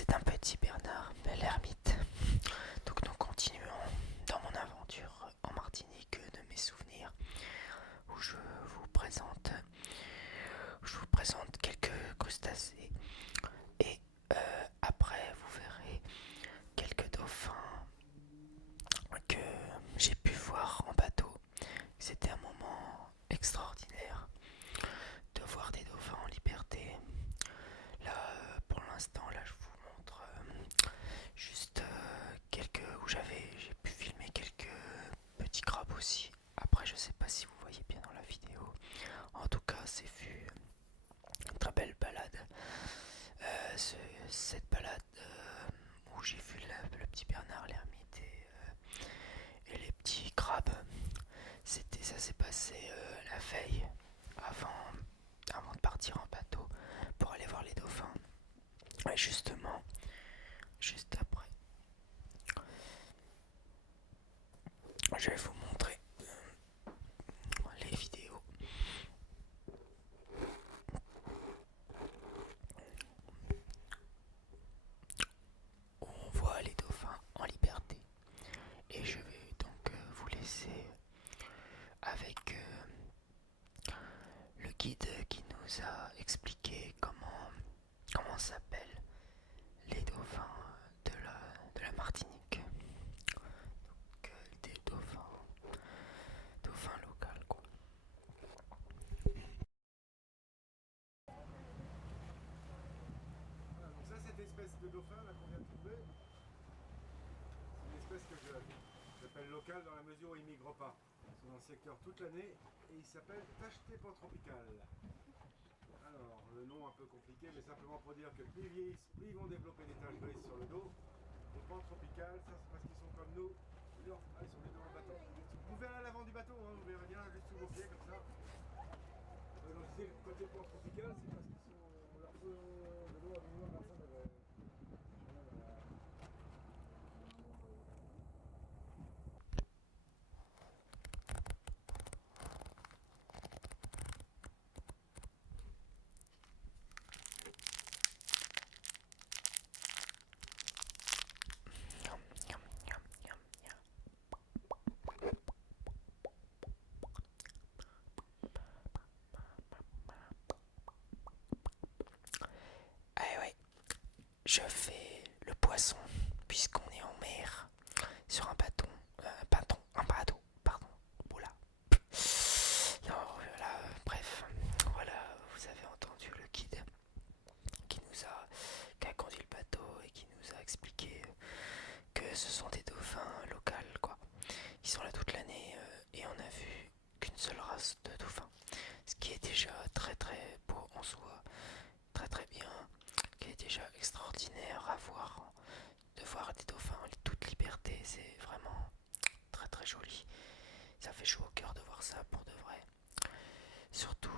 C'est un petit Bernard, l'ermite. Donc nous continuons dans mon aventure en Martinique de mes souvenirs où je vous présente quelques crustacés et après vous verrez quelques dauphins que j'ai pu voir en bateau. C'était un moment extraordinaire de voir des dauphins en liberté. Là, pour l'instant, là, je vous montre juste quelques où j'ai pu filmer quelques petits crabes aussi. Après, je sais pas si vous voyez bien dans la vidéo. En tout cas, c'est vu une très belle balade. Cette balade où j'ai vu le petit Bernard l'ermite et les petits crabes. Ça s'est passé la veille avant de partir en bateau pour aller voir les dauphins. Et justement, juste après, je vais vous montrer les vidéos. On voit les dauphins en liberté. Et je vais donc vous laisser avec le guide qui nous a expliqué comment s'appellent les dauphins de la Martinique. Donc, des dauphins locaux quoi. Voilà, donc ça, cette espèce de dauphin là qu'on vient de trouver, c'est une espèce que j'appelle locale dans la mesure où il ne migre pas. Ils sont dans le secteur toute l'année et il s'appelle tacheté pantropical. Alors, le nom un peu compliqué, mais simplement pour dire que plus ils vieillissent, plus ils vont développer des taches grises sur le dos. Et pantropical, ça c'est parce qu'ils sont comme nous. Ils sont les deux dans le bateau. Vous verrez à l'avant du bateau, hein, vous verrez bien juste sous vos pieds comme ça. Donc je disais le côté pantropical, c'est parce qu'ils sont leur feu de l'eau à minimum 25 degrés. Miam, miam, miam, miam, miam. Ah ouais, je fais le poisson puisqu'on est en mer sur un bateau, pardon. Oula. Non, voilà, bref, voilà, vous avez entendu le guide qui a conduit le bateau et qui nous a expliqué que ce sont des dauphins locaux, quoi. Ils sont là toute l'année et on a vu qu'une seule race de dauphins, ce qui est déjà très très beau en soi, très très bien, qui est déjà extraordinaire à voir, de voir des dauphins en toute liberté, c'est vraiment très très joli. Ça fait chaud au cœur de voir ça pour de vrai. Surtout,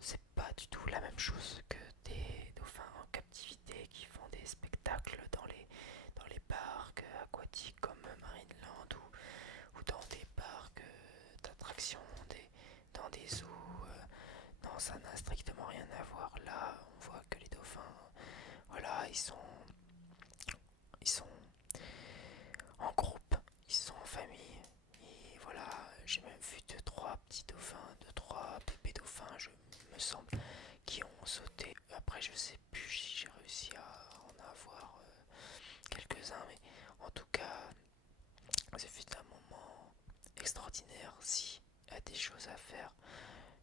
c'est pas du tout la même chose que des dauphins en captivité qui font des spectacles dans les parcs aquatiques comme Marineland ou dans des parcs d'attractions, dans des zoos. Non, ça n'a strictement rien à voir. Là, on voit que les dauphins, voilà, ils sont en groupe, ils sont en famille. Et voilà, j'ai même vu deux, trois bébés dauphins, je me semble, qui ont sauté. Après, je sais plus si j'ai réussi à en avoir quelques-uns, mais en tout cas, c'est fut un moment extraordinaire. Si il y a des choses à faire,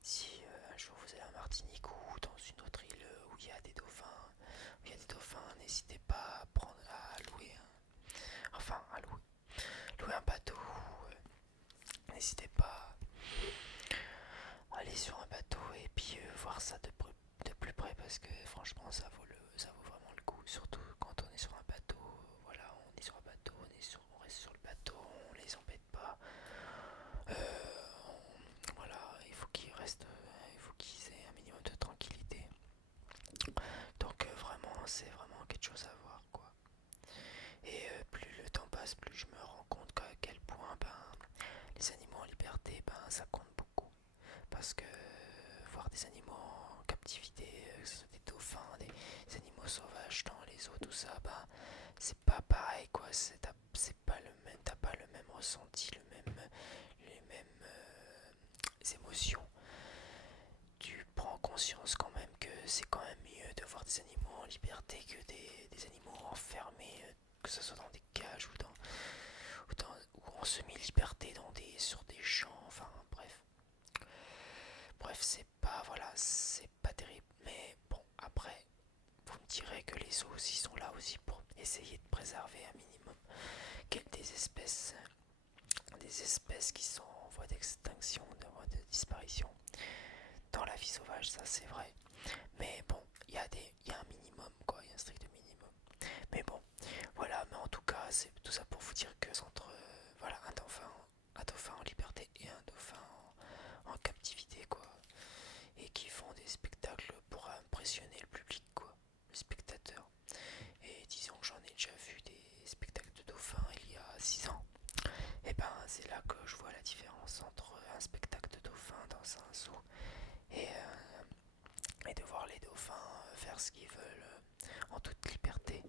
si un jour vous allez en Martinique ou dans une autre île où il y a des dauphins, n'hésitez pas à prendre à louer, louer un bateau. N'hésitez pas à aller sur un bateau et puis voir ça de plus près parce que franchement ça vaut vraiment le coup. Surtout quand on est sur un bateau, voilà, on est sur un bateau, on reste sur le bateau, on les embête pas. Voilà, il faut qu'ils aient un minimum de tranquillité. Donc vraiment, c'est vraiment quelque chose à voir quoi. Et plus le temps passe, plus je me rends compte qu'à quel point les animaux en liberté, ça compte beaucoup. Parce que voir des animaux en captivité, que ce soit des dauphins, des animaux sauvages dans les les eaux, tout ça, bah c'est pas pareil quoi, c'est pas le même, t'as pas le même ressenti, les mêmes émotions. Tu prends conscience quand même que c'est quand même mieux de voir des animaux en liberté que des animaux enfermés, que ce soit dans des cages ou en semi-liberté sur des champs, enfin bref. Bref, c'est pas, voilà, c'est pas terrible. Mais bon, après, vous me direz que les zoos aussi sont là aussi pour essayer de préserver un minimum des espèces qui sont en voie d'extinction, en voie de disparition dans la vie sauvage, ça c'est vrai. Mais bon, il y a un minimum, quoi, il y a un strict minimum. Mais bon, voilà, mais en tout cas, c'est tout ça pour vous dire que entre voilà, un dauphin en liberté et un dauphin en captivité, quoi, et qui font des spectacles pour impressionner le public, quoi, le spectateur. Et disons que j'en ai déjà vu des spectacles de dauphins il y a 6 ans. Et ben c'est là que je vois la différence entre un spectacle de dauphins dans un zoo et, et de voir les dauphins faire ce qu'ils veulent en toute liberté.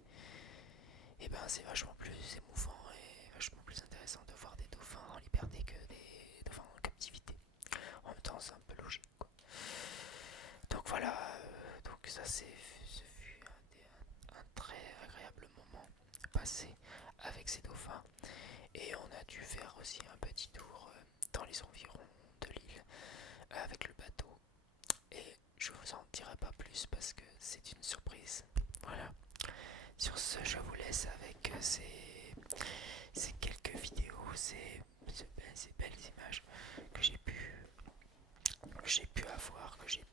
Et ben c'est vachement plus émouvant et vachement plus intéressant de voir des dauphins en liberté que des dauphins en captivité. En même temps c'est un peu logique quoi. Donc voilà, donc ça ce fut un très agréable moment passé avec ces dauphins. Et on a dû faire aussi un petit tour dans les environs de l'île avec le bateau. Et je vous en dirai pas plus parce que c'est une surprise. Voilà. Sur ce, je vous laisse avec ces quelques vidéos, ces belles images que j'ai pu avoir, que j'ai